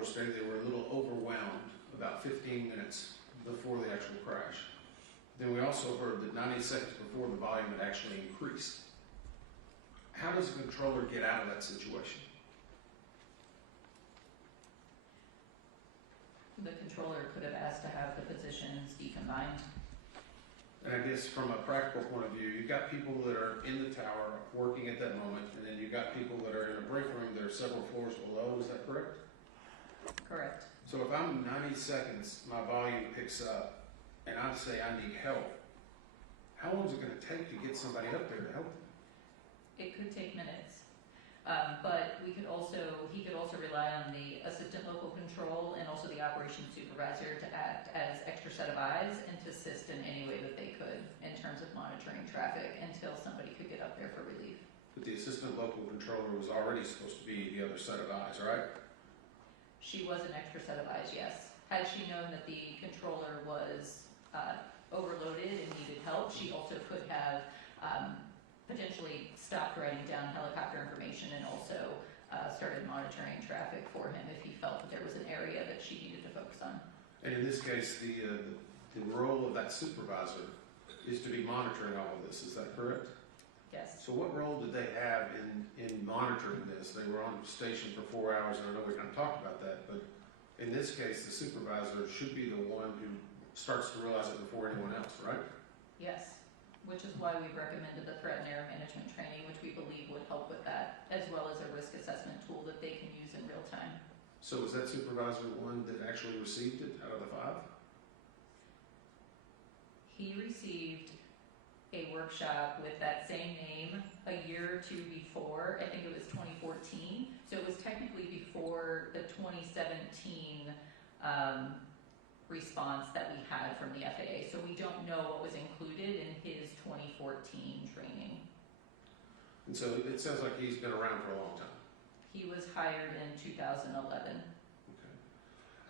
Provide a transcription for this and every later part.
controller stated they were a little overwhelmed about 15 minutes before the actual crash. Then we also heard that 90 seconds before the volume had actually increased. How does a controller get out of that situation? The controller could have asked to have the positions be combined. And I guess from a practical point of view, you've got people that are in the tower working at that moment, and then you've got people that are in a break room that are several floors below. Is that correct? Correct. So if I'm 90 seconds, my volume picks up, and I say I need help, how long is it going to take to get somebody up there to help them? It could take minutes. But he could also rely on the assistant local control and also the operations supervisor to act as extra set of eyes and to assist in any way that they could in terms of monitoring traffic until somebody could get up there for relief. But the assistant local controller was already supposed to be the other set of eyes, right? She was an extra set of eyes, yes. Had she known that the controller was overloaded and needed help, she also could have potentially stopped writing down helicopter information and also started monitoring traffic for him if he felt that there was an area that she needed to focus on. And in this case, the role of that supervisor is to be monitoring all of this. Is that correct? Yes. So what role did they have in monitoring this? They were on station for 4 hours, and I know we kind of talked about that, but in this case, the supervisor should be the one who starts to realize it before anyone else, right? Yes, which is why we've recommended the threat and error management training, which we believe would help with that, as well as a risk assessment tool that they can use in real time. So was that supervisor the one that actually received it out of the 5? He received a workshop with that same name a year or two before. I think it was 2014. So it was technically before the 2017 response that we had from the FAA. So we don't know what was included in his 2014 training. And so it sounds like he's been around for a long time. He was hired in 2011. Okay.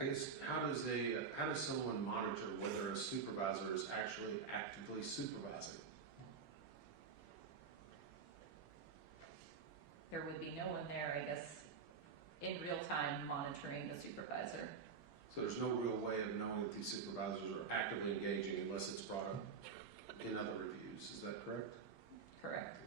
I guess how does someone monitor whether a supervisor is actually actively supervising? There would be no one there, I guess, in real time monitoring the supervisor. So there's no real way of knowing if these supervisors are actively engaging unless it's brought up in other reviews. Is that correct? Correct.